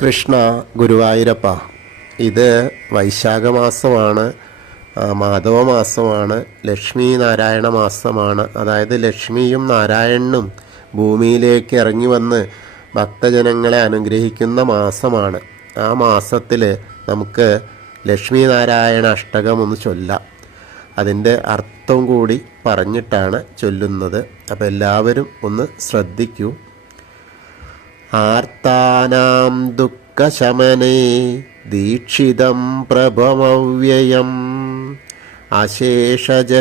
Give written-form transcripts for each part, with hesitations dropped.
കൃഷ്ണ ഗുരുവായൂരപ്പ, ഇത് വൈശാഖ മാസമാണ്, മാധവ മാസമാണ്, ലക്ഷ്മി നാരായണ മാസമാണ്. അതായത് ലക്ഷ്മിയും നാരായണനും ഭൂമിയിലേക്ക് ഇറങ്ങി വന്ന് ഭക്തജനങ്ങളെ അനുഗ്രഹിക്കുന്ന മാസമാണ്. ആ മാസത്തിൽ നമുക്ക് ലക്ഷ്മി നാരായണ അഷ്ടകം ഒന്ന് ചൊല്ലാം. അതിൻ്റെ അർത്ഥം കൂടി പറഞ്ഞിട്ടാണ് ചൊല്ലുന്നത്. അപ്പോൾ എല്ലാവരും ഒന്ന് ശ്രദ്ധിക്കൂ. ആർത്താനാം ദുഃഖശമനേ ദീക്ഷിതം പ്രഭമവ്യയം അശേഷജഗദാധാരം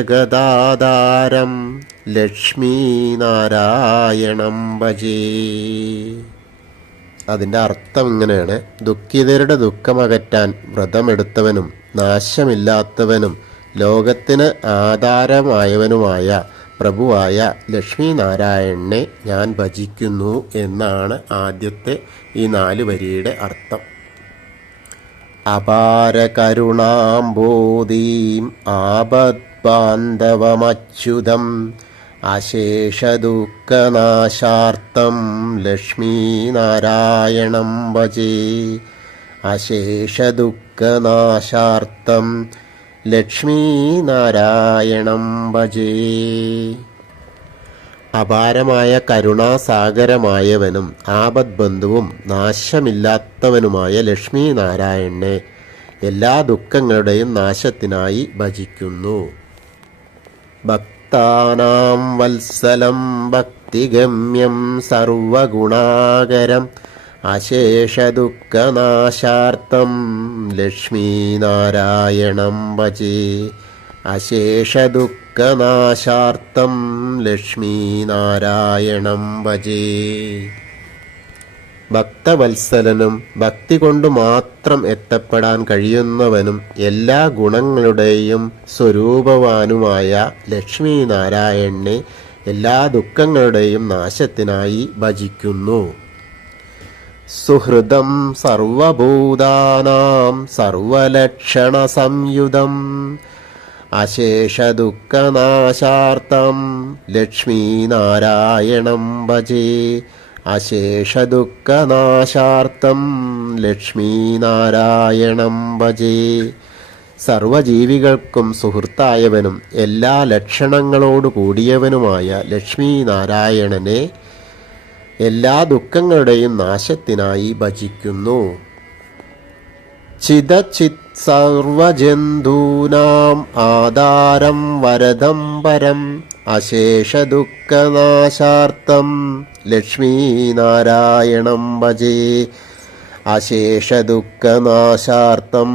ലക്ഷ്മീനാരായണം ഭജേ. അതിൻ്റെ അർത്ഥം ഇങ്ങനെയാണ്: ദുഃഖിതരുടെ ദുഃഖമകറ്റാൻ വ്രതമെടുത്തവനും നാശമില്ലാത്തവനും ലോകത്തിന് ആധാരമായവനുമായ പ്രഭുവായ ലക്ഷ്മീനാരായണനെ ഞാൻ ഭജിക്കുന്നു എന്നാണ് ആദ്യത്തെ ഈ 4 വരിയുടെ അർത്ഥം. അപാര കരുണാംബോധീം ആപദ്ബാന്ധവമച്യുതം അശേഷദുഃഖനാശാർത്ഥം ലക്ഷ്മീനാരായണം ഭജേ. അശേഷദുഃഖനാശാർത്ഥം ലക്ഷ്മീനാരായണം ഭജേ. അപാരമായ കരുണാസാഗരമായവനും ആപദ്ബന്ധുവും നാശമില്ലാത്തവനുമായ ലക്ഷ്മീനാരായണനെ എല്ലാ ദുഃഖങ്ങളുടെയും നാശത്തിനായി ഭജിക്കുന്നു. ഭക്താനാം വത്സലം ഭക്തിഗമ്യം സർവഗുണാകരം അശേഷദുഃഖനാശാർത്ഥം ലക്ഷ്മീനാരായണം ഭജേ. അശേഷദുഃഖനാശാർത്ഥം ലക്ഷ്മീനാരായണം ഭജേ. ഭക്തവത്സലനും ഭക്തി കൊണ്ട് മാത്രം എത്തപ്പെടാൻ കഴിയുന്നവനും എല്ലാ ഗുണങ്ങളുടെയും സ്വരൂപവാനുമായ ലക്ഷ്മീനാരായണനെ എല്ലാ ദുഃഖങ്ങളുടെയും നാശത്തിനായി ഭജിക്കുന്നു. സുഹൃദം സർവഭൂതാനാം സർവലക്ഷണ സംയുതം അശേഷദുഃഖനാശാർത്ഥം ലക്ഷ്മീനാരായണം ഭജേ. അശേഷദുഃഖനാശാർത്ഥം ലക്ഷ്മീനാരായണം ഭജേ. സർവജീവികൾക്കും സുഹൃത്തായവനും എല്ലാ ലക്ഷണങ്ങളോടു കൂടിയവനുമായ ലക്ഷ്മീനാരായണനെ എല്ലാ ദുഃഖങ്ങളുടെയും നാശത്തിനായി ഭജിക്കുന്നു. ചിദചിത് സർവജന്തൂനാം ആധാരം വരദം പരം അശേഷദുഃഖനാശാർത്ഥം ലക്ഷ്മീനാരായണം ഭജേ. അശേഷദുഃഖനാശാർത്ഥം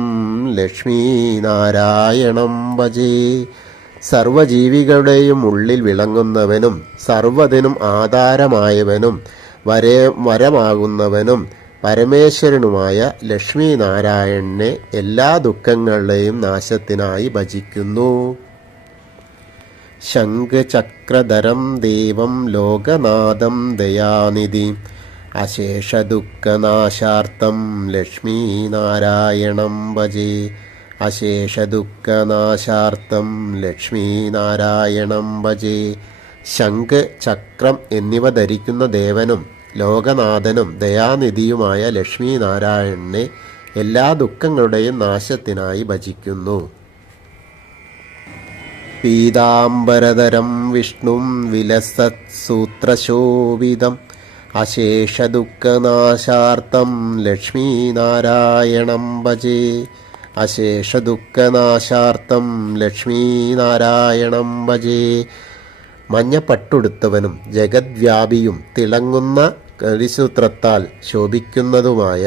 ലക്ഷ്മീനാരായണം ഭജേ. സർവജീവികളുടെയും ഉള്ളിൽ വിളങ്ങുന്നവനും സർവ്വതിനും ആധാരമായവനും വരമാകുന്നവനും പരമേശ്വരനുമായ ലക്ഷ്മീനാരായണനെ എല്ലാ ദുഃഖങ്ങളുടെയും നാശത്തിനായി ഭജിക്കുന്നു. ശംഖചക്രധരം ദേവം ലോകനാഥം ദയാനിധി അശേഷദുഃഖനാശാർത്ഥം ലക്ഷ്മീനാരായണം ഭജേ. അശേഷദുഃഖനാശാർത്ഥം ലക്ഷ്മീനാരായണം ഭജേ. ശംഖ്, ചക്രം എന്നിവ ധരിക്കുന്ന ദേവനും ലോകനാഥനും ദയാനിധിയുമായ ലക്ഷ്മീനാരായണനെ എല്ലാ ദുഃഖങ്ങളുടെയും നാശത്തിനായി ഭജിക്കുന്നു. പീതാംബരധരം വിഷ്ണും വിലസത് സൂത്രശോഭിതം അശേഷദുഃഖനാശാർത്ഥം ലക്ഷ്മീനാരായണം ഭജേ. അശേഷദുഃഖനാശാർത്ഥം ലക്ഷ്മീനാരായണം ഭജേ. മഞ്ഞപ്പട്ടുടുത്തവനും ജഗദ്വ്യാപിയും തിളങ്ങുന്ന കരിസൂത്രത്താൽ ശോഭിക്കുന്നതുമായ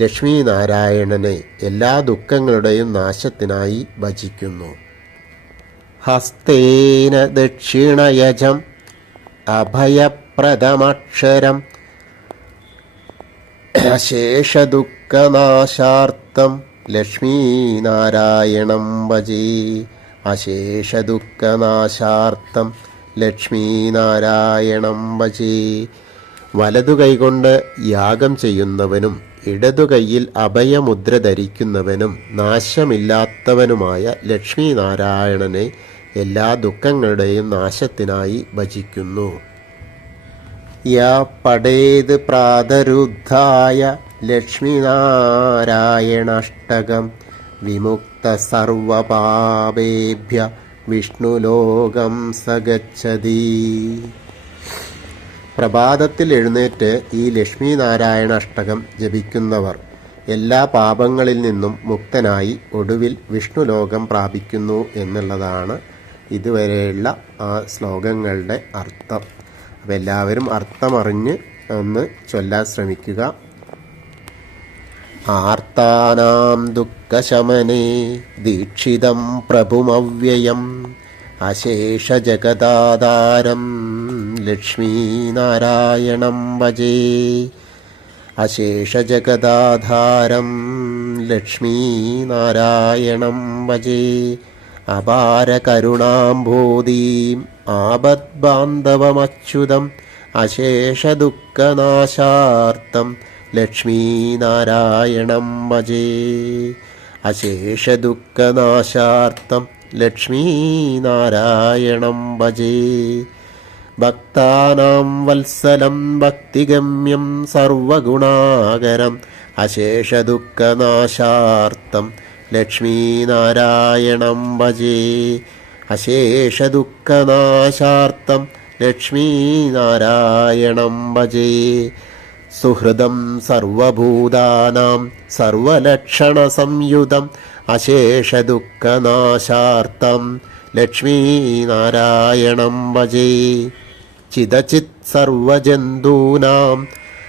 ലക്ഷ്മീനാരായണനെ എല്ലാ ദുഃഖങ്ങളുടെയും നാശത്തിനായി ഭജിക്കുന്നു. ഹസ്തേന ദക്ഷിണയജം അഭയപ്രദമക്ഷരം അശേഷദുഃഖനാശാർത്ഥം ലക്ഷ്മീനാരായണം ഭജേ. അശേഷദുഃഖനാശാർത്ഥം ലക്ഷ്മീനാരായണം ഭജേ. വലതു കൈകൊണ്ട് യാഗം ചെയ്യുന്നവനും ഇടതു കൈയിൽ അഭയമുദ്ര ധരിക്കുന്നവനും നാശമില്ലാത്തവനുമായ ലക്ഷ്മീനാരായണനെ എല്ലാ ദുഃഖങ്ങളുടെയും നാശത്തിനായി ഭജിക്കുന്നു. യ പടേത് പ്രാതരുദ്ധായ ലക്ഷ്മീനാരായണാഷ്ടകം വിമുക്ത സർവപാപേഭ്യ വിഷ്ണുലോകം സഗച്ഛതി. പ്രഭാതത്തിൽ എഴുന്നേറ്റ് ഈ ലക്ഷ്മീനാരായണ അഷ്ടകം ജപിക്കുന്നവർ എല്ലാ പാപങ്ങളിൽ നിന്നും മുക്തനായി ഒടുവിൽ വിഷ്ണുലോകം പ്രാപിക്കുന്നു എന്നുള്ളതാണ് ഇതുവരെയുള്ള ആ ശ്ലോകങ്ങളുടെ അർത്ഥം. അപ്പോൾ എല്ലാവരും അർത്ഥമറിഞ്ഞ് ഒന്ന് ചൊല്ലാൻ ശ്രമിക്കുക. ആർത്താനാം ദുഃഖശമനേ ദീക്ഷിതം പ്രഭുമവ്യയം അശേഷജഗദാധാരം ലക്ഷ്മീനാരായണം ഭജേ. അശേഷജഗദാധാരം ലക്ഷ്മീനാരായണം ഭജേ. അപാരകരുണാംബോധീം ആപദ്ബാന്ധവമച്യുതം അശേഷദുഃഖനാശാർത്ഥം ലക്ഷ്മീനാരായണം ഭജേ. അശേഷദുഃഖനാശാർത്ഥം ലക്ഷ്മീനാരായണം ഭജേ. ഭക്താനാം വത്സലം ഭക്തിഗമ്യം സർവഗുണാകരം അശേഷദുഃഖനാശാർത്ഥം ലക്ഷ്മീനാരായണം ഭജേ. അശേഷദുഃഖനാശാർത്ഥം ലക്ഷ്മീനാരായണം ഭജേ. സുഹൃദം സർവഭൂതാനാം സർവലക്ഷണസംയുതം അശേഷദുഃഖനാശാർത്ഥം ലക്ഷ്മീനാരായണം ഭജേ. ചിദചിത് സർവജന്തൂനാം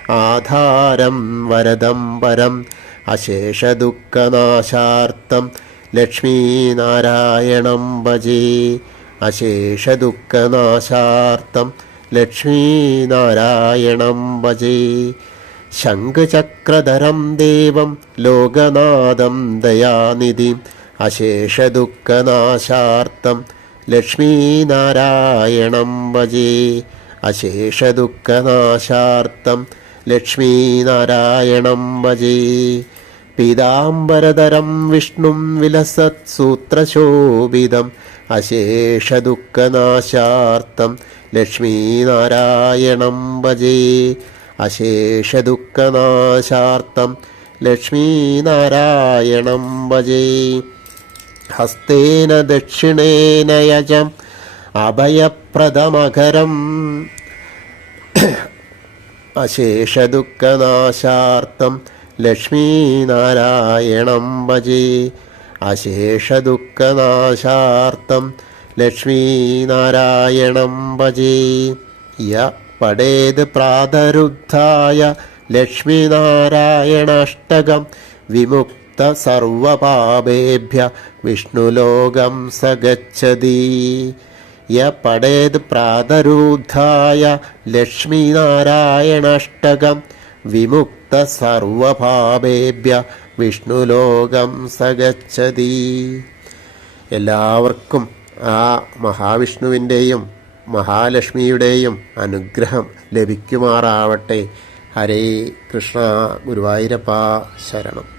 ആധാരം വരദം പരം അശേഷദുഃഖനാശാർത്ഥം ലക്ഷ്മീനാരായണം ഭജേ. അശേഷദുഃഖനാശാർത്ഥം ലക്ഷ്മീനാരായണം ഭജേ. ശംഖചക്രധരം ദേവം ലോകനാഥം ദയാനിധിം അശേഷദുഃഖനാശാർത്ഥം ലക്ഷ്മീനാരായണം ഭജേ. അശേഷദുഃഖനാശാർത്ഥം ലക്ഷ്മീനാരായണം ഭജേ. പീതാംബരധരം വിഷ്ണും വിലസത് സൂത്രശോഭിതം അശേഷദുഃഖനാശാർത്ഥം ലക്ഷ്മീനാരായണം ഭജേ. അശേഷദുഃഖനാശാർത്ഥം ലക്ഷ്മീനാരായണം ഭജേ. ഹസ്തേന ദക്ഷിണേന യജം അഭയപ്രദമകരം അശേഷദുഃഖനാശാർത്ഥം ലക്ഷ്മീനാരായണം ഭജേ. അശേഷദുഃഖനാശാർത്ഥം ലക്ഷ്മീനാരായണം ഭജേ. യ പഠേത് പ്രാതരുദ്ധായ ലക്ഷ്മീനാരായണാഷ്ടകം വിമുക്ത സർവപാപേഭ്യ വിഷ്ണുലോകം സഗച്ഛതി. യ പഠേത് പ്രാതരുദ്ധായ ലക്ഷ്മീനാരായണാഷ്ടകം വിമുക്ത സർവപാപേഭ്യ വിഷ്ണുലോകം സഗച്ഛതി. എല്ലാവർക്കും ആ മഹാവിഷ്ണുവിൻ്റെയും മഹാലക്ഷ്മിയുടെയും അനുഗ്രഹം ലഭിക്കുമാറാവട്ടെ. ഹരേ കൃഷ്ണ. ഗുരുവായൂരപ്പ ശരണം.